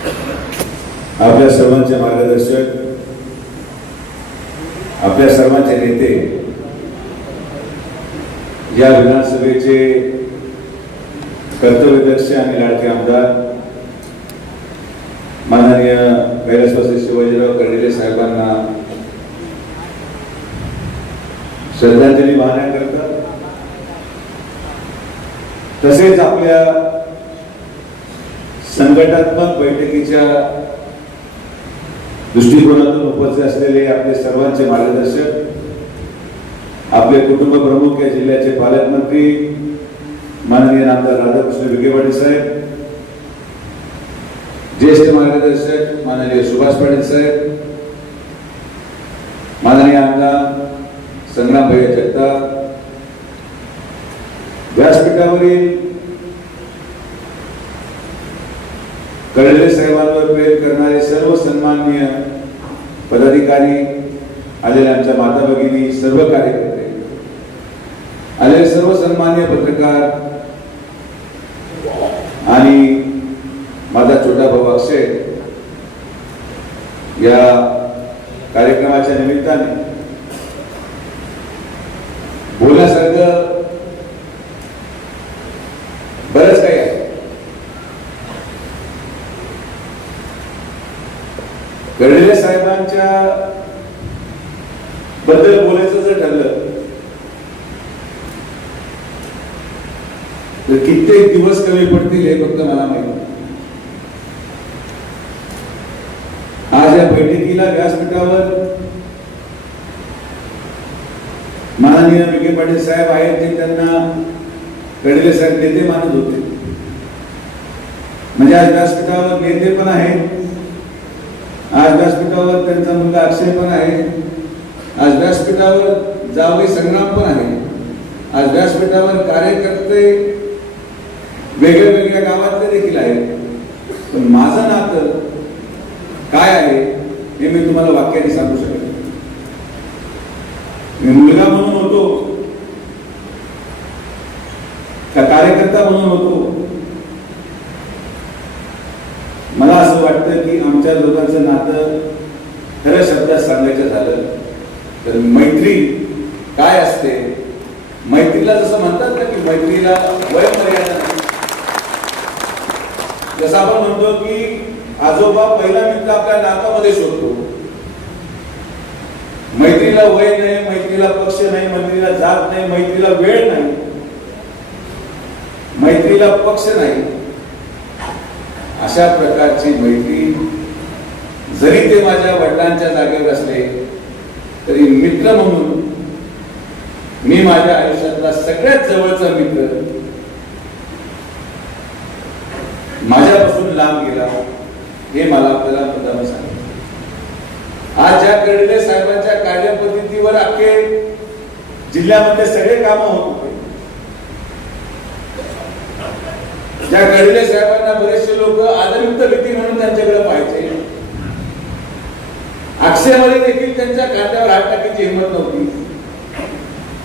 आपल्या सर्वांचे मार्गदर्शक, आपल्या सर्वांचे नेते, या विधानसभेचे कर्तव्यदक्ष आणि लाडके आमदार माननीय कैलासवासी शिवाजीराव कर्डिले साहेबांना श्रद्धांजली वाहण्याकरता, तसेच आपल्या संघटनात्मक बैठकीच्या दृष्टिकोनातून उपस्थित असलेले आपले सर्वांचे मार्गदर्शक, आपले कुटुंब प्रमुख या जिल्ह्याचे पालकमंत्री माननीय नामदार राधाकृष्ण विखे पाटील साहेब, ज्येष्ठ मार्गदर्शक माननीय सुभाष पाटील साहेब, माननीय आमदार संग्राम भैया जगताप, व्यासपीठावरील कर्डिले साहेबांवर प्रेम करणारे सर्व सन्माननीय पदाधिकारी, आलेले आमच्या माता भगिनी, सर्व कार्यकर्ते, आलेले सर्व सन्माननीय पत्रकार आणि माझा छोटा भाऊ अक्षय, या कार्यक्रमाच्या निमित्ताने बोलण्यासारखं बरंच काही आहे. कर्डिले साहेबांच्या बद्दल बोलायचं जर ठरलं तर कित्येक दिवस कमी पडतील हे फक्त मला माहिती. आज या बैठकीला व्यासपीठावर माननीय विखे पाटील साहेब आहेत, ते त्यांना कर्डिले साहेब नेते मानत होते. म्हणजे आज व्यासपीठावर नेते पण आहेत, आज व्यासपीठावर त्यांचा मुलगा अक्षय पण आहे, आज व्यासपीठावर जावई संग्राम पण आहे, आज व्यासपीठावर कार्यकर्ते वेगळ्या वेगळ्या गावातले देखील आहेत. पण माझं नातं काय आहे हे मी तुम्हाला वाक्याने सांगू शकेन. मी मुलगा म्हणून होतो का कार्यकर्ता म्हणून होतो, मला असं वाटतं की आमच्या दोघांचं नातं खऱ्या शब्दात सांगायचं झालं तर मैत्री काय असते, मैत्रीला जसं म्हणतात ना की मैत्रीला वयोमर्यादा नाही. जसं आपण म्हणतो की आजोबा पहिला मित्र आपल्या नाकामध्ये शोधतो, मैत्रीला वय नाही, मैत्रीला पक्ष नाही, मैत्रीला जात नाही, मैत्रीला वेळ नाही, मैत्रीला पक्ष नाही. अशा प्रकारची मैत्री, जरी ते माझ्या वडिलांच्या जागेवर असले तरी मित्र म्हणून मी माझ्या आयुष्यातला सगळ्यात जवळचा मित्र माझ्यापासून लांब गेला हे मला आपल्याला मुद्दाम सांगितलं. आज ज्या कर्डिले साहेबांच्या कार्यपद्धतीवर अख्खे जिल्ह्यामध्ये सगळे कामं होत होते, ज्या कर्डिले साहेबांना बरेचसे लोक आदरयुक्त व्यक्ती म्हणून त्यांच्याकडे पाहायचे, अक्षयमध्ये देखील त्यांच्या खांद्यावर हात टाकायची हिंमत नव्हती,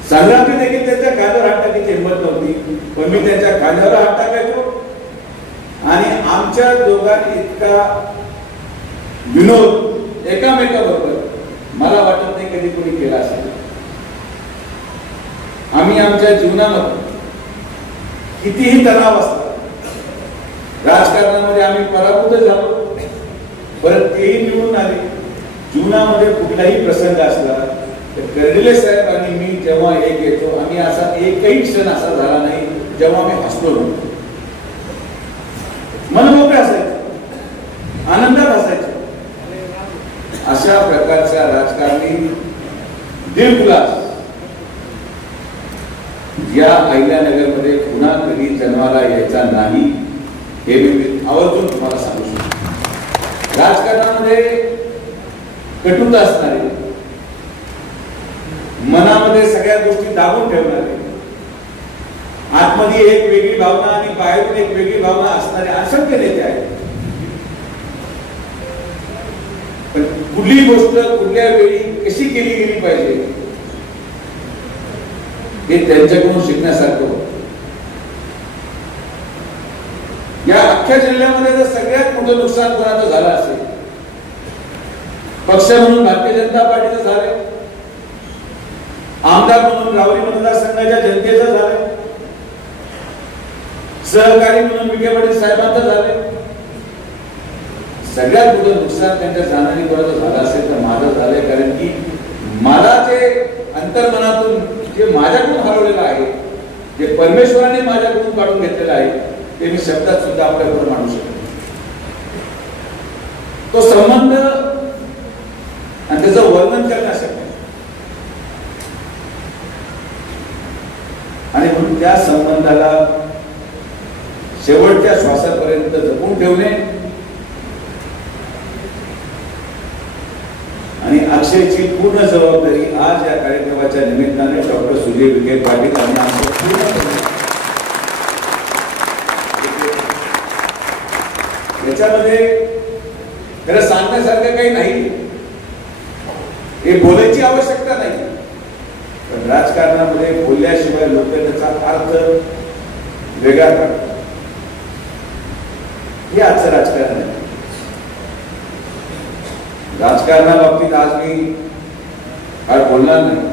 संग्रामची देखील त्यांच्या खांद्यावर हात टाकायची हिंमत नव्हती, पण मी त्यांच्या खांद्यावर हात टाकायचो. आणि आमच्या दोघांनी इतका विनोद एकामेकाबरोबर मला वाटत नाही कधी कोणी केला असेल. आम्ही आमच्या जीवनामध्ये कितीही तणाव असला, राजकारणामध्ये आम्ही पराभूत झालो, परत तेही निवडून आले, जीवनामध्ये कुठलाही प्रसंग असला तर कर्डिले साहेब आणि मी जेव्हा एक येतो, आम्ही असा एकही क्षण असा झाला नाही जेव्हा आम्ही हसलो नव्हतो. मनमोकळे असायचं, आनंदात असायचं. अशा प्रकारच्या राजकारणी दिलखुलास या अहिल्यानगरमध्ये पुन्हा कधी जन्माला यायचा नाही हे मी आवर्जून तुम्हाला सांगू शकतो. राजकारणामध्ये कटुता असणारे, मनामध्ये सगळ्या गोष्टी दाबून ठेवणारे, आतमध्ये एक वेगळी भावना आणि बाहेरून एक वेगळी भावना असणारे असंख्य नेते आहेत. पण कुठली गोष्ट कुठल्या वेळी कशी केली गेली पाहिजे हे त्यांच्याकडून शिकण्यासारखं. या अख्ख्या जिल्ह्यामध्ये जर सगळ्यात मोठं नुकसान कोणाचं झालं असेल, पक्ष म्हणून भारतीय जनता पार्टीचं झालंय, आमदार म्हणून रावरी मतदारसंघाच्या जनतेचं झालंय, सहकारी म्हणून विखे पाटील साहेबांचं झालंय. सगळ्यात मोठं नुकसान त्यांच्या जाण्याने कोणाचं झालं असेल तर माझं झालंय. कारण की मला जे अंतर्मनातून जे माझ्याकडून हरवलेलं आहे, जे परमेश्वराने माझ्याकडून काढून घेतलेलं आहे, ते मी शब्दात सुद्धा आपल्याकडून मांडू शकतो. तो संबंध आणि त्याचं वर्णन करणं शक्य आणि म्हणून त्या संबंधाला शेवटच्या श्वासापर्यंत जपून ठेवणे आणि अक्षयची पूर्ण जबाबदारी आज या कार्यक्रमाच्या निमित्ताने डॉक्टर सुजय विखे पाटील आणि आमचं पूर्ण याच्यामध्ये खरं सांगण्यासारखं काही नाही, हे बोलायची आवश्यकता नाही. पण राजकारणामध्ये बोलल्याशिवाय लोक त्याचा अर्थ वेगळा करतात. हे आजचं राजकारण आहे. राजकारणाबाबतीत आज मी फार बोलणार नाही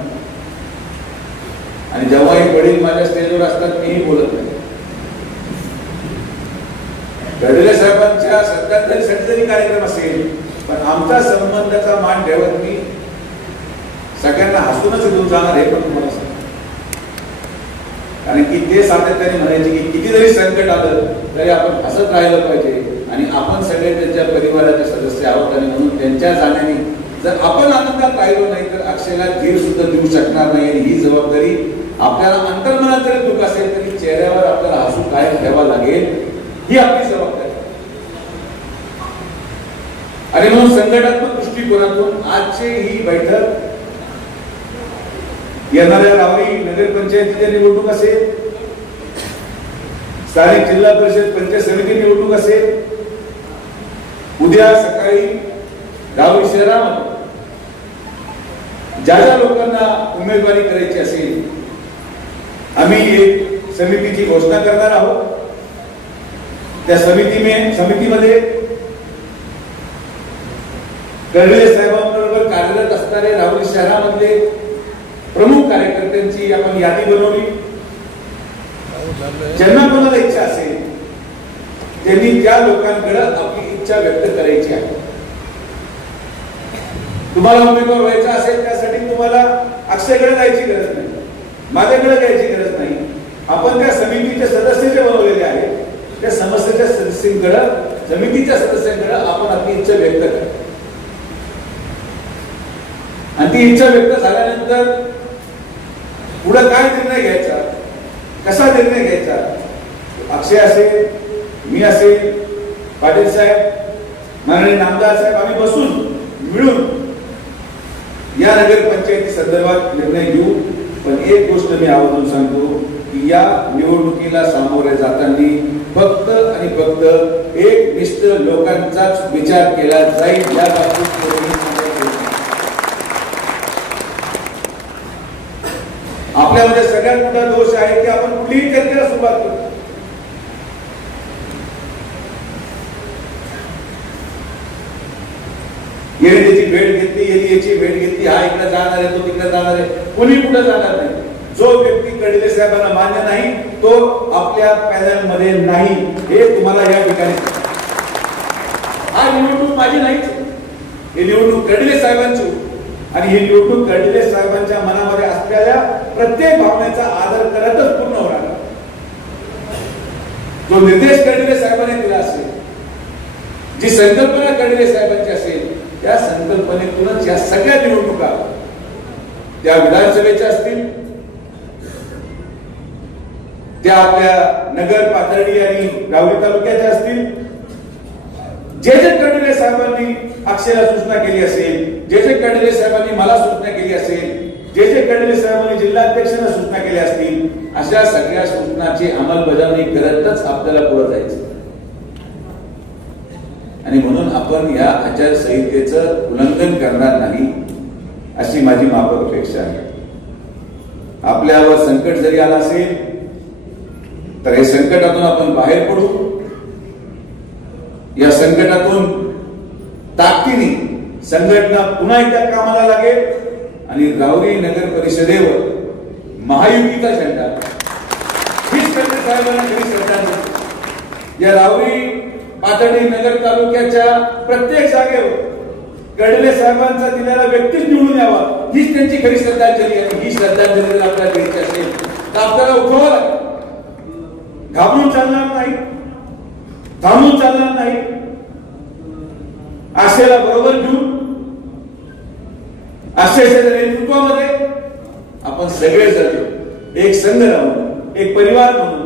आणि जेव्हा हे वडील माझ्या स्टेजवर असतात मीही बोलत नाही. गडले साहेबांच्या श्रद्धांजलीसाठी जरी कार्यक्रम असेल पण आमचा संबंधाचा मान ठेवत मी सगळ्यांना हसूनच उडून जाणार हे पण तुम्हाला सांगतो. कारण की ते सातत्याने म्हणायचे की किती जरी संकट आलं तरी आपण हसत राहिलं पाहिजे आणि आपण सगळे त्यांच्या परिवाराचे सदस्य आहोत आणि म्हणून त्यांच्या जाण्याने जर आपण आनंदात राहिलो नाही तर अक्षयला धीर सुद्धा देऊ शकणार नाही. आणि ही जबाबदारी आपल्याला अंतर्मनात जरी दुःख असेल तरी चेहऱ्यावर आपल्याला हसू कायम ठेवावं लागेल, ही आपली जबाबदारी. आणि म्हणून संघटनात्मक दृष्टिकोनातून आजची ही बैठक येणाऱ्या रावरी नगरपंचायतीच्या निवडणूक असेल, स्थानिक जिल्हा परिषद पंचायत समिती निवडणूक असेल, उद्या सकाळी रावरी शहरामध्ये ज्या ज्या लोकांना उमेदवारी करायची असेल आम्ही एक समितीची घोषणा करणार आहोत. त्या समितीमध्ये कर्डिले साहेबांबरोबर कार्यरत असणारे रावरी शहरामधले प्रमुख कार्यकर्त्यांची आपण यादी बनवली. ज्यांना कोणाला इच्छा असेल त्यांनी त्या लोकांकडे आपली इच्छा व्यक्त करायची आहे. तुम्हाला उमेदवार व्हायचा असेल त्यासाठी तुम्हाला अक्षयकडे जायची गरज नाही, माझ्याकडे जायची गरज नाही. आपण त्या समितीचे सदस्य जे बनवलेले आहेत त्या समस्येच्या सदस्यांकडे समितीच्या सदस्यांकडे आपण आपली इच्छा व्यक्त करा आणि ती इच्छा व्यक्त झाल्यानंतर पुढे काय निर्णय घ्यायचा, कसा निर्णय घ्यायचा, अक्षय असेल, मी असेल, पाटील साहेब, माननीय नामदार साहेब आम्ही बसून मिळून या नगरपंचायती संदर्भात निर्णय घेऊ. पण एक गोष्ट मी आवर्जून सांगतो की या निवडणुकीला सामोरे जाताना फक्त आणि फक्त एक निष्ठ लोकांचाच विचार केला जाईल. या बाबतीत आपल्यामध्ये सगळ्यात मोठा दोष आहे की आपण कुठलीही चर्चेला सुरुवात करतो. येणे त्याची भेट घेतली, याची भेट घेतली, हा इकडे जाणार आहे, तो तिकडे जाणार आहे, कुणी कुठे जाणार नाही. जो व्यक्ती कर्डिले साहेबांना मान्य नाही तो आपल्या पॅनल मध्ये नाही, हे तुम्हाला या ठिकाणी. हा निवडणूक माझी नाहीच, ही निवडणूक कर्डिले साहेबांची आणि ही निवडणूक कर्डिले साहेबांच्या मनामध्ये असलेल्या प्रत्येक भावनेचा आदर करतच पूर्ण होणार. जो निर्देश कर्डिले साहेबांनी दिला असेल, जी संकल्पना कर्डिले साहेबांची असेल, त्या संकल्पनेतूनच या सगळ्या निवडणुका त्या विधानसभेच्या असतील, त्या आपल्या नगर पाथर्डी आणि रावरी तालुक्याच्या असतील, जे जे कर्डिले साहेबांनी अक्षयला सूचना केली असेल, जे जे कर्डिले साहेबांनी मला सूचना केली असेल, जे जे कर्डिले साहेबांनी जिल्हाध्यक्षांना सूचना केल्या असतील, अशा सगळ्या सूचनाची अंमलबजावणी करतच आपल्याला पुढे जायचं. आणि म्हणून आपण या आचारसंहितेचं उल्लंघन करणार नाही अशी माझी माफक अपेक्षा आहे. आपल्यावर संकट जरी आलं असेल तर हे संकटातून आपण बाहेर पडू या संकटातून ताकदीने संघटना पुन्हा एकदा कामाला लागेल आणि राहुरी नगर परिषदेवर महायुतीचा झेंडा हीच खडले साहेबांना खरी श्रद्धांजली। या राहुरी पाथर्डी नगर तालुक्याच्या प्रत्येक जागेवर खडले साहेबांचा दिलेला व्यक्तीच निवडून यावा हीच त्यांची खरी श्रद्धांजली आहे। ही श्रद्धांजली जर आपल्याला द्यायची असेल तर आपल्याला उठवावं लागेल, घाबरून चालणार नाही, थांबून चालणार नाही। आशेला बरोबर घेऊन आशेच्या नेतृत्वामध्ये आपण सगळेजण एक संघ राहून एक परिवार म्हणून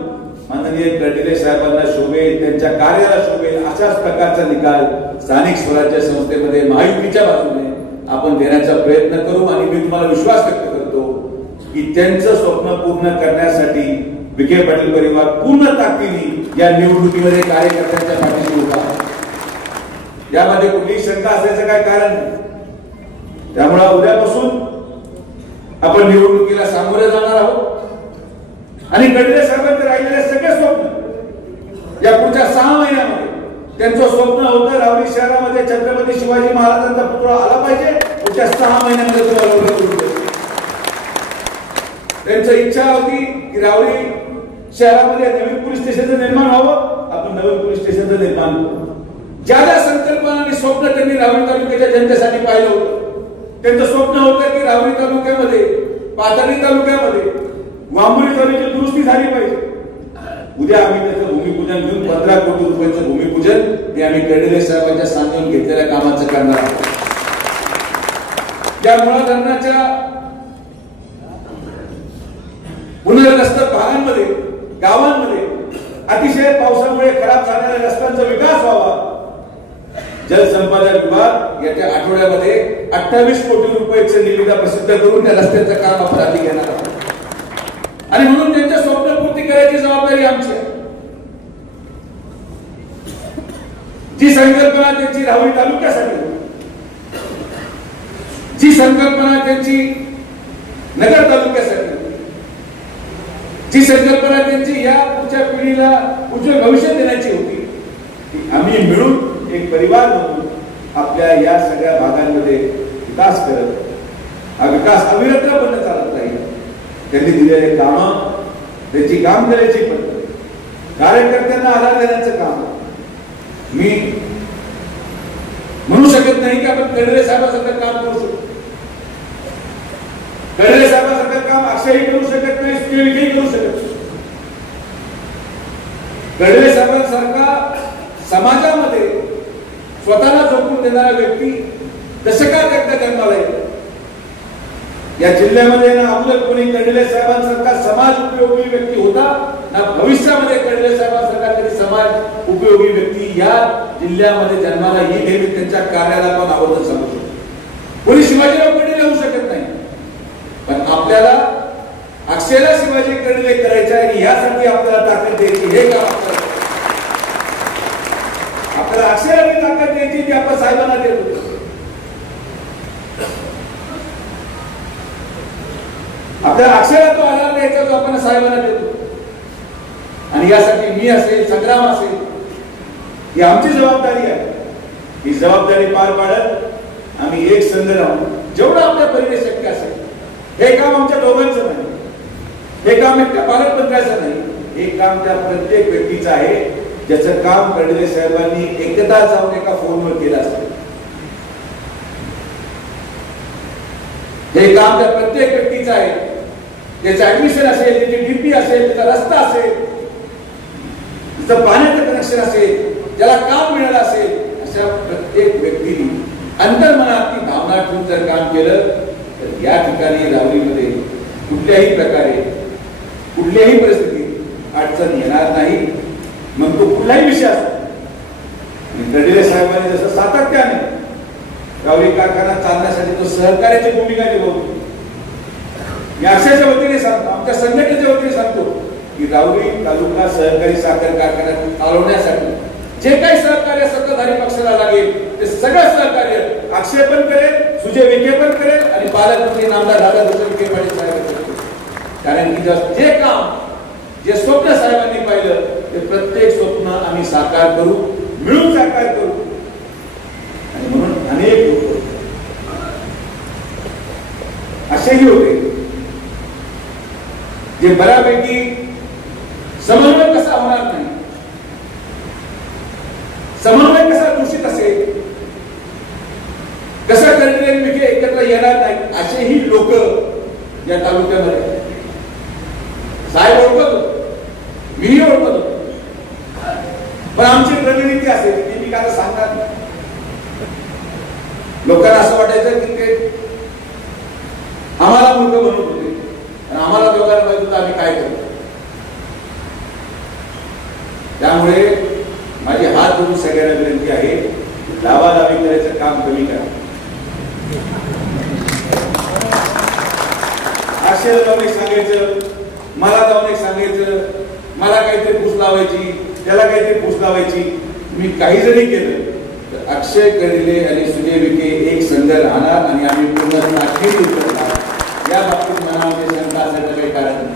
माननीय खडले साहेबांना शोभेल, त्यांच्या कार्याला शोभेल अशाच प्रकारचा निकाल स्थानिक स्वराज्य संस्थेमध्ये महायुतीच्या बाजूने आपण देण्याचा प्रयत्न करू। आणि मी तुम्हाला विश्वास व्यक्त करतो की त्यांचं स्वप्न पूर्ण करण्यासाठी विखे पाटील परिवार पूर्ण ताकदीने या निवडणुकीमध्ये कार्यकर्त्यांच्या पाठीशी उभा आहे। यामध्ये कुठलीही शंका असल्याचं काय कारण नाही। त्यामुळे उद्यापासून आपण निवडणुकीला सामोरे जाणार आहोत आणि खडले साहेबांचे राहिलेले सगळे स्वप्न या पुढच्या 6 महिन्यामध्ये त्यांचं स्वप्न होतं राहुरी शहरामध्ये छत्रपती शिवाजी महाराजांचा पुतळा आला पाहिजे। पुढच्या 6 महिन्यामध्ये त्यांची इच्छा होती की राहुरी शहरामध्ये नवीन पोलीस स्टेशनचं निर्माण व्हावं। आपण नवीन पोलीस स्टेशनचं निर्माण करू। ज्या ज्या संकल्पना आणि स्वप्न त्यांनी राहुरी तालुक्याच्या जनतेसाठी पाहिलं होतं त्यांचं स्वप्न होतं की राहुरी तालुक्यामध्ये पाथर्डी तालुक्यामध्ये वांबुरी तालुक्याची दुरुस्ती झाली पाहिजे। उद्या आम्ही त्याचं भूमिपूजन घेऊन 15 कोटी रुपयाचं भूमिपूजन हे आम्ही खडले साहेबांच्या सांगून घेतलेल्या कामाचं करणार आहोत। या मुळा धरणाच्या पुनर्रस्त भागांमध्ये गावांमध्ये अतिशय पावसामुळे खराब झालेल्या रस्त्यांचा विकास व्हावा। जलसंपदा विभाग येत्या आठवड्यामध्ये 28 कोटी रुपयाची निविदा प्रसिद्ध करून त्या रस्त्याचं काम आपण हाती घेणार आहोत आणि म्हणून त्यांच्या स्वप्नपूर्ती करायची जबाबदारी आमची आहे। जी संकल्पना त्यांची राहुरी तालुक्यासाठी, जी संकल्पना त्यांची नगर तालुक्यासाठी, जी संकल्पना त्यांची या पुढच्या पिढीला उज्ज्वल भविष्य देण्याची होती ती आम्ही मिळून एक परिवार म्हणून आपल्या या सगळ्या भागांमध्ये विकास करत हा विकास अविरतपणे चालत राहील। त्यांनी दिलेले काम, त्याची काम करायची पद्धत, कार्यकर्त्यांना आधार देण्याचं काम मी म्हणू शकत नाही की आपण खडले साहेबांसारखं काम करू शकतो। खडले साहेबांसारखं काम अक्षयही करू शकत नाही, सुजयही करू शकत नाही। खडले साहेबांसारखा समाजामध्ये स्वतःला झोकून देणारा व्यक्ती दशकात एकदा जन्माला येतो। या जिल्ह्यामध्ये ना आपलं कोणी खडले साहेबांसारखा समाज उपयोगी व्यक्ती होता ना भविष्यामध्ये खडले साहेबांसारखा कधी समाज उपयोगी व्यक्ती या जिल्ह्यामध्ये जन्माला येईल हे मी त्यांच्या कार्याला पण आवर्जून सांगू शकतो। कोणी शिवाजीराव खडले होऊ शकत नाही पण आपल्याला अक्षयला शिवाजी खडले करायचे आहे यासाठी आपल्याला ताकद द्यायची हे काम आपल्याला अक्षयला ताकद द्यायची ती आपण साहेबांना देतो। आपल्याला अक्षयला तो आधार द्यायचा जो आपण साहेबांना देतो आणि यासाठी मी असेल, संग्राम असेल, ही आमची जबाबदारी आहे। ही जबाबदारी पार पाडत आम्ही एक संघ राहून जेवढं आपल्या परीने शक्य असेल, हे काम आमच्या दोघांचं नाही, हे काम एकट्या पालकमंत्र्याचं नाही, हे काम त्या प्रत्येक व्यक्तीचं आहे ज्याचं काम खडले साहेबांनी एकदा जाऊन एका फोनवर केलं असेल। हे काम त्या प्रत्येक व्यक्तीचं आहे त्याचं ऍडमिशन असेल, त्याची डीपी असेल, त्याचा रस्ता असेल, त्याचं पाण्याचं कनेक्शन असेल, ज्याला काम मिळालं असेल, अशा प्रत्येक व्यक्तीने अंतर्मनात ती भावना ठेवून जर काम केलं तर या ठिकाणी राहुरीमध्ये कुठल्याही प्रकारे कुठल्याही परिस्थितीत अडचण येणार नाही। मग तो कुठलाही विषय असतो खडले साहेबांनी जसं सातत्याने राहुरी कारखाना चालण्यासाठी तो सहकार्याची भूमिका निभावतो। मी अक्षयच्या वतीने सांगतो, आमच्या संघटनेच्या वतीने सांगतो की राहुरी तालुका सहकारी साखर कारखाना चालवण्यासाठी जे काही सहकार्य सत्ताधारी पक्षाला लागेल ते सगळं सहकार्य अक्षय पण करेल, सुजय विखे पण करेल आणि पालकमंत्री नामदार राधाकृष्ण विखे पाटील साहेब करेल। कारण की जे काम, जे स्वप्न साहेबांनी पाहिलं ते प्रत्येक स्वप्न आम्ही साकार करू। मिळून साकार करू. आणि म्हणून अनेक लोक असेही होते जे बऱ्यापैकी समन्वय कसा होणार नाही, समन्वय कसा दूषित असेल, कसं कर्डिले विखे एकत्र येणार नाही, असेही लोक या तालुक्यामध्ये साहेब ओळखत होतो, मीही ओळखत होतो. पण आमची रणनीती असेल की मी काय सांगणार नाही. लोकांना असं वाटायचं की ते आम्हाला मूर्ख बनवत होते आणि आम्हाला दोघांना माहित होतं आम्ही काय करतो. त्यामुळे माझी हात धरून सगळ्यांना विनंती आहे, लावालावी करायचं काम कमी करा. आशेला जाऊन एक सांगायचं, मला जाऊन एक सांगायचं, मला काहीतरी फूस लावायची, त्याला काहीतरी फूस लावायची. मी काही जरी केलं तर अक्षय कर्डिले आणि सुजय विखे एक संघ राहणार आणि आम्ही पूर्ण ताकदीने उतरणार. या बाबतीत मनामध्ये शंका असायचं काही कारण नाही.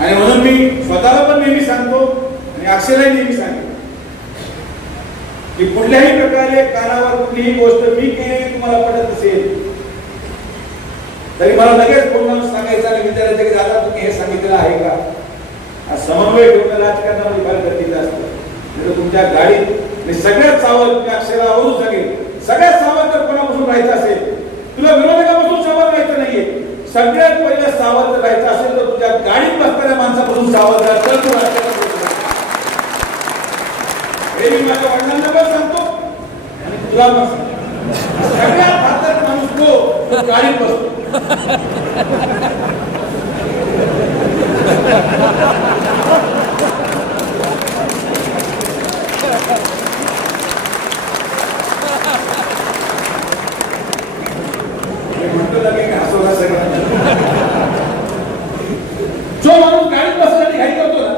आणि म्हणून मी स्वतःला पण नेहमी सांगतो आणि अक्षयलाही नेहमी सांगतो की कुठल्याही प्रकारे कानावर कुठलीही गोष्ट मी केलेली तुम्हाला पटत नसेल तरी मला लगेच फोन सांगायचं आणि विचारायचं की दादा तुम्ही हे सांगितलेलं आहे का. समन्वय ठेवणं राजकारणामध्ये फार गरजेचं असतं. तुमच्या गाडीत मी सगळ्यात सावध, मी अक्षयला आवडून सांगेल, सगळ्यात सावध जर कोणापासून राहायचं असेल, तुला विरोधकापासून सावध राहायचं नाहीये, सगळ्यात पहिलं सावध राहायचं असेल तर तुझ्या गाडीत बसणाऱ्या माणसापासून सावध राहायचं. हे मी माझ्या वडिलांना पण सांगतो आणि तुला पण सांगतो. सगळ्यात घातक माणूस तो गाडीत बसतो. जो माणूस गाडीत बसण्याची घाई करतो ना,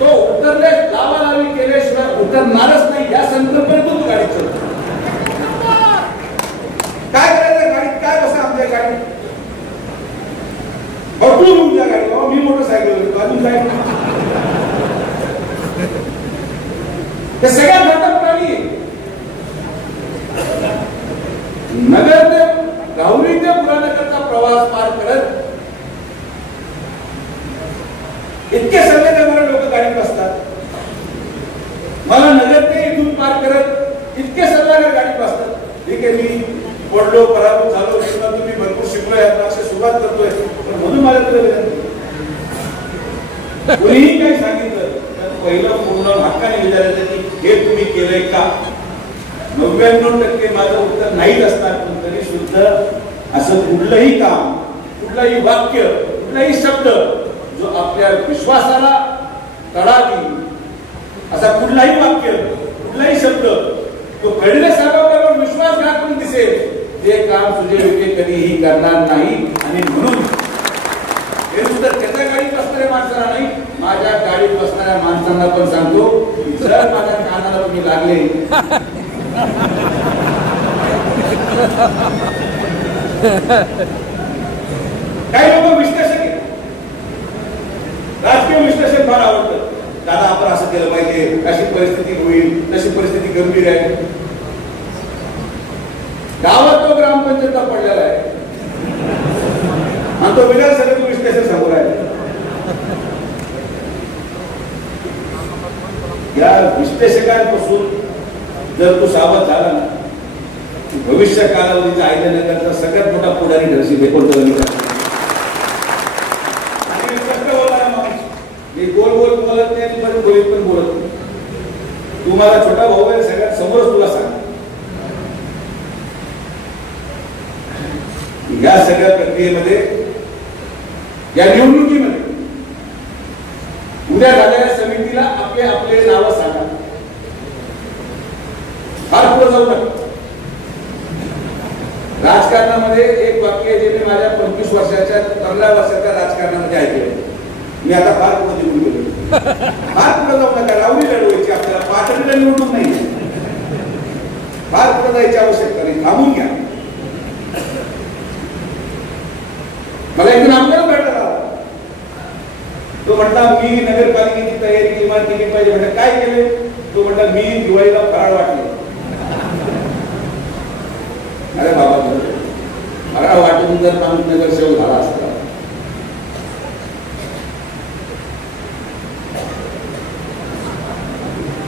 तो उतरले लावालावी केल्याशिवाय उतरणारच नाही या संकल्पनेतून तो गाडीत चालतो. काय करायचं गाडीत, काय बसा आमच्या गाडीत, तू तुमच्या गाडी, मी मोटरसायकल अजून काय. ते सगळ्यात घातक प्राणी नगर ते राहुरी ते पुराणकरता प्रवास पार करत इतके सर्वसाधारण लोक गाडीत बसतात. मला नगर ते इथून पार करत इतके सर्वसाधारण गाडीत बसतात. ठीक आहे, मी पडलो, पराभूत झालो, तुम्ही भरपूर शिकलोय, अक्षय सुरुवात करतोय, पण म्हणून मला कोणीही काही सांगितलं तर पहिलं पूर्ण हक्काने विचारायचं की हे तुम्ही केलंय का. 99% माझं उत्तर नाहीच असणार, पण तरी सुद्धा असं कुठलंही काम, कुठलंही वाक्य, कुठलाही शब्द जो आपल्या विश्वासाला तडा देईल असा कुठलाही वाक्य, कुठलाही शब्द तो कर्डिले साहेबांवर विश्वासघात करून दिसेल ते काम सुजय विखे कधीही करणार नाही. आणि म्हणून हे सुद्धा त्याच्या गाडीत बसणाऱ्या माणसाला नाही, माझ्या गाडीत बसणाऱ्या माणसांना पण सांगतो, जर माझ्या कानाला तुम्ही लागले काही लोक विश्लेषक आहेत, राजकीय विश्लेषण फार आवडतं. दादा आपण असं केलं पाहिजे, अशी परिस्थिती होईल, तशी परिस्थिती गंभीर आहे. गावात तो ग्रामपंचायतला पडलेला आहे आणि तो विधानसभेचं विश्लेषण समोर आहे. या विश्लेषकांपासून जर तू सावध झाला ना, भविष्य कालावधीच्या आयोजनाकरता सगळ्यात मोठा पुढारी ठरशील. हे कोणतं मी गोल गोल बोलत नाही आणि पण गोलीत पण बोलत नाही. तू माझा छोटा भाऊ आहे, सगळ्यात समोरच तुला सांग. या सगळ्या प्रक्रियेमध्ये, या निवडणुकीमध्ये उद्या झालेल्या समितीला आपले आपले नाव सांगा. फार पुढे जाऊ नका. राजकारणामध्ये एक वाक्य जे मी माझ्या 25 वर्षाच्या 15 वर्षाच्या राजकारणामध्ये ऐकलं, मी आता फार पुढे निवडून गेलो. फार पुढे जाऊ नका. राहुरी लढवायची आपल्याला, पाटणीला निवडणूक नाही. फार पुढे जायची आवश्यकता नाही, थांबून घ्या. मला एकूण आमदार भेटला, तो म्हटला मी नगरपालिकेची तयारी किमान केली पाहिजे. म्हणजे काय केले? तो म्हणला मी दिवाळीला फराळ वाटले. अरे बाबा, फराळ वाटून जर नगरसेवक झाला असता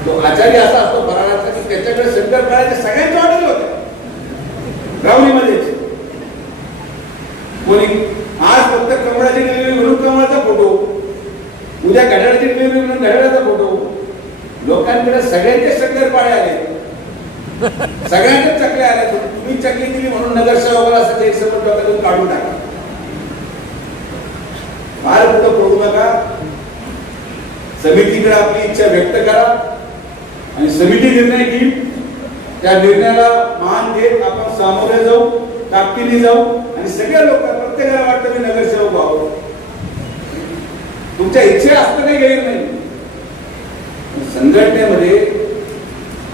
तो आचार्य असा असतो फराळाचा की त्याच्याकडे शंकरपाळ्याच्या सगळ्यांच्या ऑर्डर होत्या रावणीमध्ये. कोणी आज फक्त कमळाची डिलिव्हरी म्हणून कमळाचा फोटो, उद्या घड्याळाची डिलिव्हरी म्हणून घड्याळाचा फोटो. लोकांकडे सगळ्यांचे शंकरपाळे आले, सगळ्यांचे चकले आले. तुम्ही चकली दिली म्हणून नगरसेवकाला असं गैरसमज डोक्यातून काढून टाका. फार कुठं पडू नका. समितीकडे आपली इच्छा व्यक्त करा आणि समिती निर्णय घेईल. त्या निर्णयाला मान देत आपण सामोरे जाऊ, ताकदीने जाऊ आणि सगळ्या लोकांना प्रत्येकाला वाटतं मी नगरसेवक व्हावं. तुमच्या इच्छा असतं काही गैर नाही. संघटनेमध्ये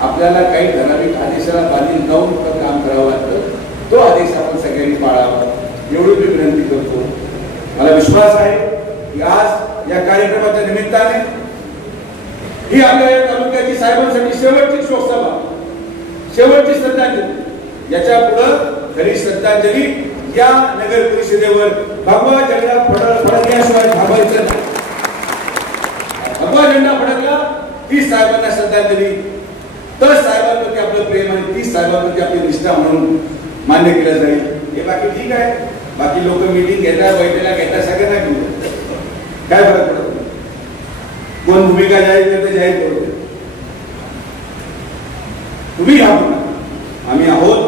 आपल्याला काही ठराविक आदेशाला बांधील जाऊन काम करावं लागतं. तो आदेश आपण सगळ्यांनी पाळावा एवढी मी विनंती करतो. मला विश्वास आहे की आज या कार्यक्रमाच्या निमित्ताने ही आपल्या या तालुक्याची साहेबांसाठी शेवटची शोकसभा, शेवटची श्रद्धांजली. याच्या पुढे खरी श्रद्धांजली या नगर परिषदेवर भगवा झेंडा फडकल्याशिवाय थांबायचं नाही. भगवा झेंडा फडकला ती साहेबांना श्रद्धांजली, तर साहेबांप्रती आपलं प्रेम आणि ती साहेबांप्रती आपली निष्ठा म्हणून मान्य केलं जाईल. हे बाकी ठीक आहे. बाकी लोक मीटिंग घेतात, बैठका घेतात, सगळ्यांना घेऊ, काय फरक पडत नाही. कोण भूमिका जाहीर करते जाहीर करते, तुम्ही घ्या. आम्ही आहोत,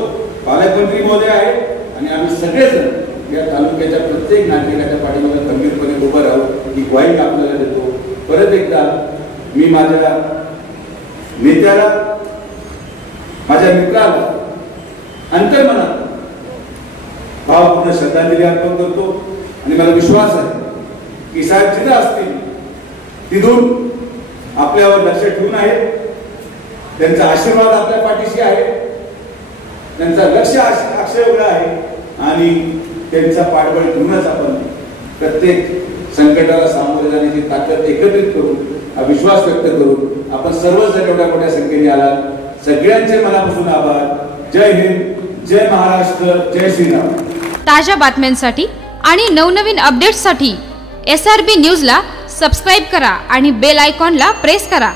पालकमंत्री महोदय आहेत आणि आम्ही सगळेजण या तालुक्याच्या प्रत्येक नागरिकाच्या पाठीमागे गंभीरपणे उभं राहू ही ग्वाही आपल्याला देतो. परत एकदा मी माझ्या नेत्याला, माझ्या मित्राला अंतर्मनात भावपूर्ण श्रद्धांजली अर्पण करतो आणि मला विश्वास आहे की साहेब जिथं असतील तिथून आपल्यावर लक्ष ठेवून आहेत. त्यांचा आशीर्वाद आपल्या पाठीशी आहे, त्यांचा लक्ष अक्षय आहे आणि त्यांचा पाठबळ घेऊनच आपण प्रत्येक संकटाला सामोरे जाण्याची ताकद एकत्रित करू, हा विश्वास व्यक्त करू. आपण सर्वजण एवढ्या मोठ्या संख्येने आलात, सगळ्यांचे मनापासून आभार. जय हिंद, जय महाराष्ट्र, जय श्रीराम. ताज्या बातम्यांसाठी आणि नवनवीन अपडेट्ससाठी SRB न्यूजला सबस्क्राईब करा आणि बेल आयकॉनला प्रेस करा.